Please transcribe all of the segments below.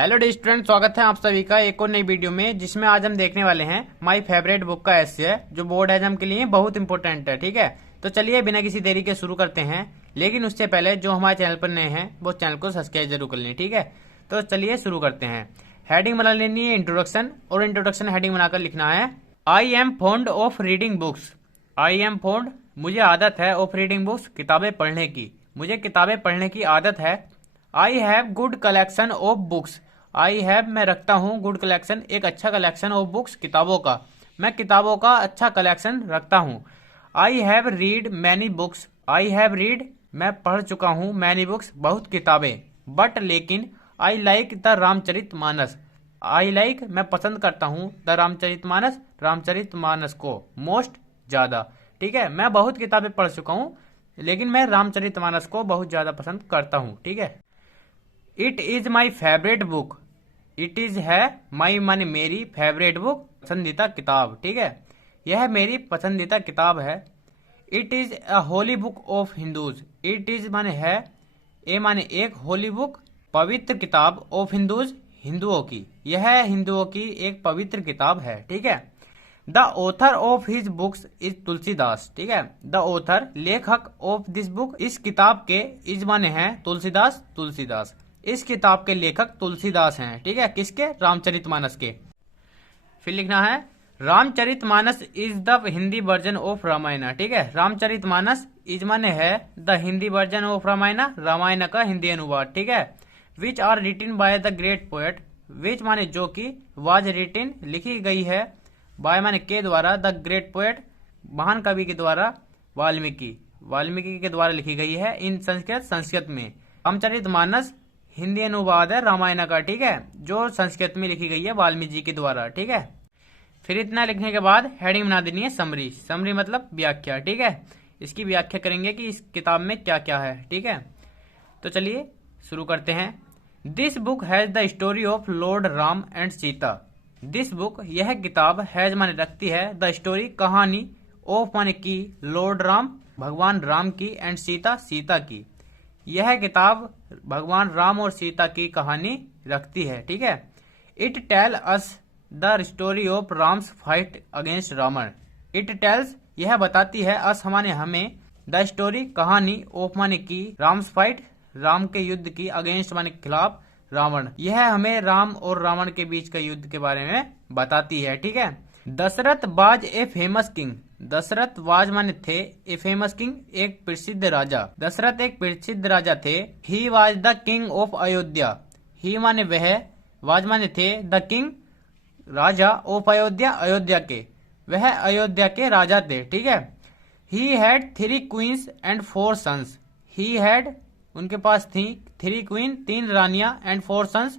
Hello dear student, स्वागत है आप सभी का एक और नई वीडियो में, जिसमें आज हम देखने वाले हैं माय फेवरेट बुक का एस्से जो बोर्ड एग्जाम के लिए बहुत इंपॉर्टेंट है। ठीक है, तो चलिए बिना किसी देरी के शुरू करते हैं। लेकिन उससे पहले जो हमारे चैनल पर नए हैं वो चैनल को सब्सक्राइब जरूर कर लें। ठीक है, तो चलिए शुरू करते हैं। हेडिंग बना लेनी है इंट्रोडक्शन, और इंट्रोडक्शन हेडिंग बनाकर लिखना है I am fond of reading books. I am fond, मुझे आदत है, ऑफ रीडिंग बुक्स, किताबें पढ़ने की, मुझे किताबें पढ़ने की आदत है। I have good collection of books. I have, मैं रखता हूँ, गुड कलेक्शन, एक अच्छा कलेक्शन ऑफ बुक्स, किताबों का, मैं किताबों का अच्छा कलेक्शन रखता हूँ। I have read many books. I have read, मैं पढ़ चुका हूँ, मैनी बुक्स, बहुत किताबें। बट लेकिन, I like the Ramcharit Manas. I like, मैं पसंद करता हूँ, द रामचरित मानस, रामचरित मानस को, मोस्ट, ज्यादा। ठीक है, मैं बहुत किताबें पढ़ चुका हूँ लेकिन मैं रामचरित मानस को बहुत ज्यादा पसंद करता हूँ। ठीक है, it is my favourite book. It is है, माई माने मेरी, फेवरेट बुक, पसंदीदा किताब। ठीक है, यह मेरी पसंदीदा किताब है। It is a Holi book of Hindus. It is माने है, ए माने एक, होली बुक, पवित्र किताब, ऑफ हिंदूज, हिंदुओं की, यह हिंदुओं की एक पवित्र किताब है। ठीक है, the author of his books is Tulsidas. ठीक है, द ऑथर, लेखक, ऑफ दिस बुक, इस किताब के, इज माने है तुलसीदास, तुलसीदास, इस किताब के लेखक तुलसीदास हैं। ठीक है, किसके? रामचरितमानस के। फिर लिखना है Ramcharitmanas is the Hindi version of Ramayana. ठीक है, रामचरितमानस इज माने है the Hindi version of Ramayana, Ramayana का हिंदी अनुवाद। ठीक है, which are written by the great poet. Which माने जो की, वाज रिटिन, लिखी गई है, बाय माने के द्वारा, द ग्रेट पोएट, महान कवि के द्वारा, वाल्मीकि, वाल्मीकि के द्वारा लिखी गई है, इन संस्कृत, संस्कृत में। रामचरितमानस हिंदी अनुवाद है रामायण का। ठीक है, जो संस्कृत में लिखी गई है वाल्मीकि जी के द्वारा। ठीक है, फिर इतना लिखने के बाद हेडिंग बना देनी है समरी। समरी मतलब व्याख्या। ठीक है, इसकी व्याख्या करेंगे कि इस किताब में क्या क्या है। ठीक है, तो चलिए शुरू करते हैं। This book has the story of Lord Ram and Sita. This book, यह किताब, हैज माने रखती है, द स्टोरी, कहानी, ऑफ माने की, लॉर्ड राम, भगवान राम की, एंड सीता, सीता की, यह किताब भगवान राम और सीता की कहानी रखती है। ठीक है, it tell us the story of Ram's fight against Ravan. It tells, यह बताती है, अस माने हमें, द स्टोरी, कहानी, ऑफ माने की, राम्स फाइट, राम के युद्ध की, अगेंस्ट माने खिलाफ, रावण, यह हमें राम और रावण के बीच के युद्ध के बारे में बताती है। ठीक है, Dasharath was a famous king. Dasharath was माने थे, ए फेमस किंग, एक प्रसिद्ध राजा। दशरथ एक प्रसिद्ध राजा थे। He was the king of Ayodhya. He माने वह, वाज माने थे, द किंग, राजा, ऑफ अयोध्या, अयोध्या के, वह अयोध्या के राजा थे। ठीक है, he had 3 queens and 4 sons. He had, उनके पास थी, 3 क्वीन, 3 रानियां, एंड 4 सन्स,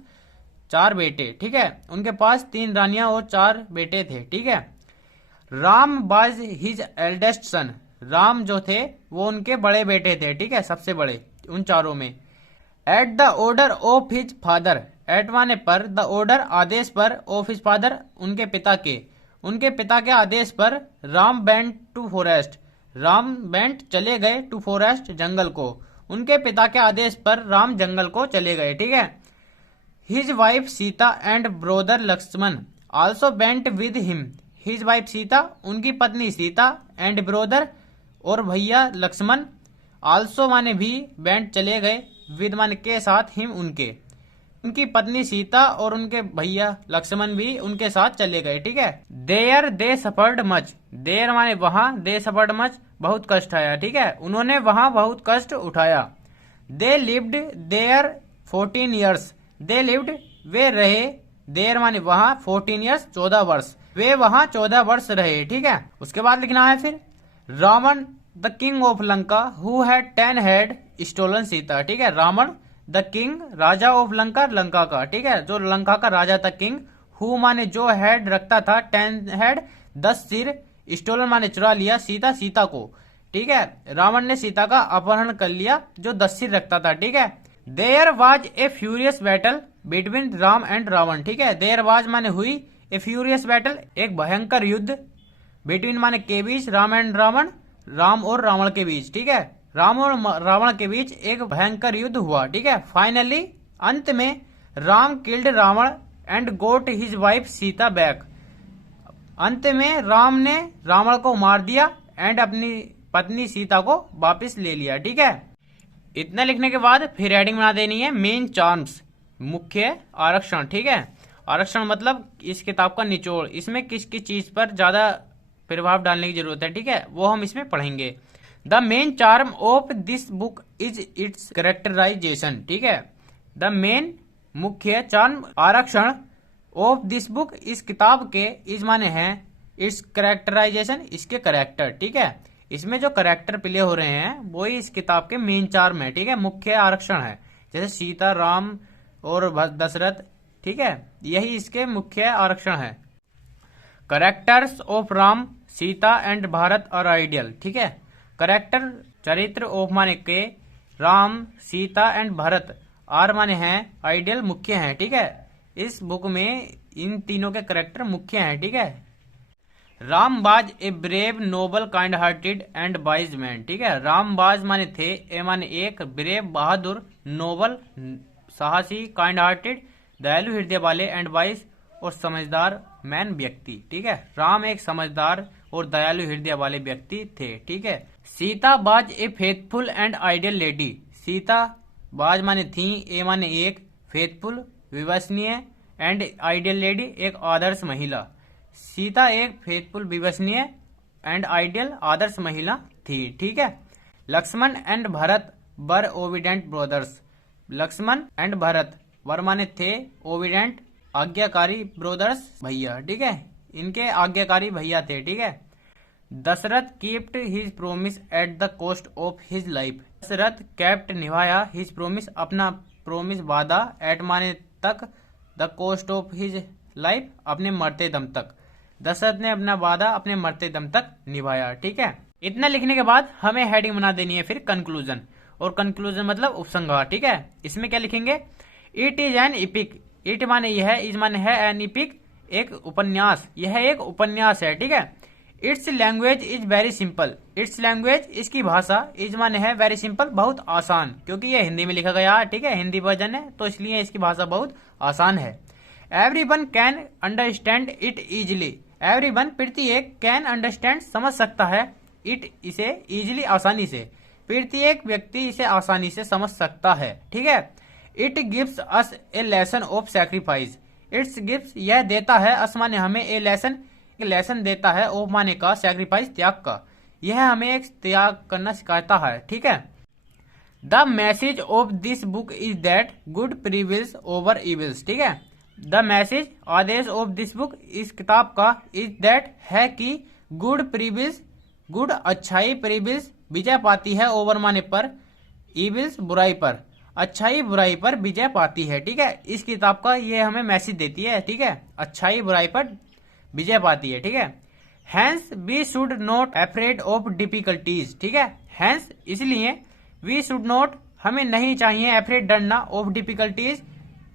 4 बेटे। ठीक है, उनके पास 3 रानियां और 4 बेटे थे। ठीक है, Ram was his eldest son. Ram जो थे वो उनके बड़े बेटे थे। ठीक है, सबसे बड़े उन चारों में। At the order of his father. At माने पर, द ऑर्डर, आदेश पर, ऑफ हिज फादर, उनके पिता के, उनके पिता के आदेश पर, Ram went to forest. Ram went, चले गए, टू फॉरेस्ट, जंगल को, उनके पिता के आदेश पर राम जंगल को चले गए। ठीक है, his wife Sita and brother Lakshman also went with him. His wife Sita, उनकी पत्नी सीता, एंड ब्रोदर, और भैया लक्ष्मण, आल्सो माने भी, वेंट, चले गए, विद माने के साथ, हिम, उनके, उनकी पत्नी सीता और उनके भैया लक्ष्मण भी उनके साथ चले गए। ठीक है, there they suffered much. There माने वहां, दे सफर्ड मच, बहुत कष्ट आया। ठीक है, उन्होंने वहां बहुत कष्ट उठाया। They lived there 14 years. They lived, वे रहे, देयर माने वहां, 14 ईयर्स, 14 वर्ष, वे वहां 14 वर्ष रहे। ठीक है, उसके बाद लिखना है फिर Ravana the king of Lanka who had 10 had stolen Sita. ठीक है, रावण द किंग, राजा, ऑफ लंका, लंका का। ठीक है, जो लंका का राजा था, किंग, हु माने जो, हेड रखता था, 10 हेड, 10 सिर, स्टोलन माने चुरा लिया, सीता, सीता को। ठीक है, रावण ने सीता का अपहरण कर लिया जो 10 सिर रखता था। ठीक है, there was a furious battle between Ram and Ravana. ठीक है, देयर वाज माने हुई, ए फ्यूरियस बैटल, एक भयंकर युद्ध, बिटवीन माने के बीच, राम एंड रावण, राम और रावण के बीच। ठीक है, राम और रावण के बीच एक भयंकर युद्ध हुआ। ठीक है, फाइनली, अंत में, Ram killed Ravana and got his wife Sita back. अंत में राम ने रावण को मार दिया एंड अपनी पत्नी सीता को वापस ले लिया। ठीक है, इतना लिखने के बाद फिर हेडिंग बना देनी है मेन चार्म्स, मुख्य आरक्षण। ठीक है, आरक्षण मतलब इस किताब का निचोड़, इसमें किस किस चीज पर ज्यादा प्रभाव डालने की जरूरत है। ठीक है, वो हम इसमें पढ़ेंगे। The main charm of this book is its characterization. ठीक है, द मेन मुख्य चार्म आरक्षण ऑफ दिस बुक इस किताब के, इस माने हैं इट्स कैरेक्टराइजेशन, इसके कैरेक्टर। ठीक है, इसमें जो कैरेक्टर प्ले हो रहे हैं वही इस किताब के मेन चार्म है। ठीक है, मुख्य आरक्षण है, जैसे सीता, राम और दशरथ। ठीक है, यही इसके मुख्य आरक्षण है। Characters of Ram, Sita and Bharat are ideal. ठीक है, कैरेक्टर चरित्र ऑफ माने के, राम, सीता एंड भरत, आर माने हैं आइडियल, मुख्य हैं। ठीक है, इस बुक में इन तीनों के कैरेक्टर मुख्य हैं। ठीक है, Ram was a brave noble kind hearted and wise man. ठीक है, राम वाज माने थे, ए माने एक, ब्रेव बहादुर, नोबल साहसी, काइंड हार्टेड दयालु हृदय वाले, एंड वाइज और समझदार, मैन व्यक्ति। ठीक है, राम एक समझदार और दयालु हृदय वाले व्यक्ति थे। ठीक है, Sita was a faithful and ideal lady. Sita was माने थी, ए माने एक, फेथफुल विश्वसनीय, एंड आइडियल लेडी एक आदर्श महिला। सीता एक फेथफुल विश्वसनीय एंड आइडियल आदर्श महिला थी। ठीक है, Lakshman and Bharat were obedient brothers. Lakshman and Bharat were माने थे, ओबिडेंट आज्ञाकारी, ब्रदर्स भैया। ठीक है, इनके आज्ञाकारी भैया थे। ठीक है, Dasharath kept his promise at the cost of his life. Dasharath kept निभाया, हिज प्रोमिस अपना प्रोमिस वादा, एट माने तक, the cost of his life अपने मरते दम तक। दशरथ ने अपना वादा अपने मरते दम तक निभाया। ठीक है, इतना लिखने के बाद हमें हेडिंग बना देनी है फिर कंक्लूजन, और कंक्लूजन मतलब उपसंहार। ठीक है, इसमें क्या लिखेंगे, it is an EPIC. It माने यह, इज माने है, एन इपिक एक उपन्यास, यह एक उपन्यास है। ठीक है, it's language is very simple. It's language इसकी भाषा, इज माने है, वेरी सिंपल बहुत आसान, क्योंकि ये हिंदी में लिखा गया है। ठीक है, हिंदी वर्जन है तो इसलिए इसकी भाषा बहुत आसान है। Everyone can understand it easily. Everyone प्रत्येक कैन अंडरस्टैंड समझ सकता है, इट इसे इजिली आसानी से, प्रत्येक व्यक्ति इसे आसानी से समझ सकता है। ठीक है, it gives us A lesson of sacrifice. It's gives यह देता है, अस माने हमें, ए लेसन एक लेसन देता है, ऑफ माने का, सैक्रिफाइस त्याग का, यह हमें एक त्याग करना सिखाता है। ठीक है, the message of this book is that good prevails over evils. ठीक है, द मैसेज आदेश ऑफ दिस बुक इस किताब का, इज दैट है कि, गुड प्रिविल्स गुड अच्छाई, प्रिविल्स विजय पाती है, ओवर माने पर, इविल्स बुराई पर, अच्छाई बुराई पर विजय पाती है। ठीक है, इस किताब का ये हमें मैसेज देती है। ठीक है, अच्छाई बुराई पर विजय पाती है। ठीक है, hence we should not afraid of difficulties. ठीक है, हैंस इसलिए, वी शुड नॉट हमें नहीं चाहिए, अफ्रेड डरना, ऑफ डिफिकल्टीज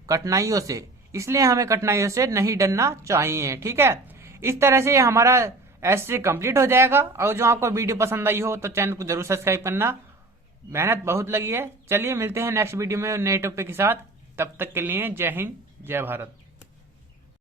कठिनाइयों से, इसलिए हमें कठिनाइयों से नहीं डरना चाहिए। ठीक है, इस तरह से हमारा ऐसे कंप्लीट हो जाएगा। और जो आपको वीडियो पसंद आई हो तो चैनल को जरूर सब्सक्राइब करना, मेहनत बहुत लगी है। चलिए मिलते हैं नेक्स्ट वीडियो में नए टॉपिक के साथ, तब तक के लिए जय हिंद, जय भारत।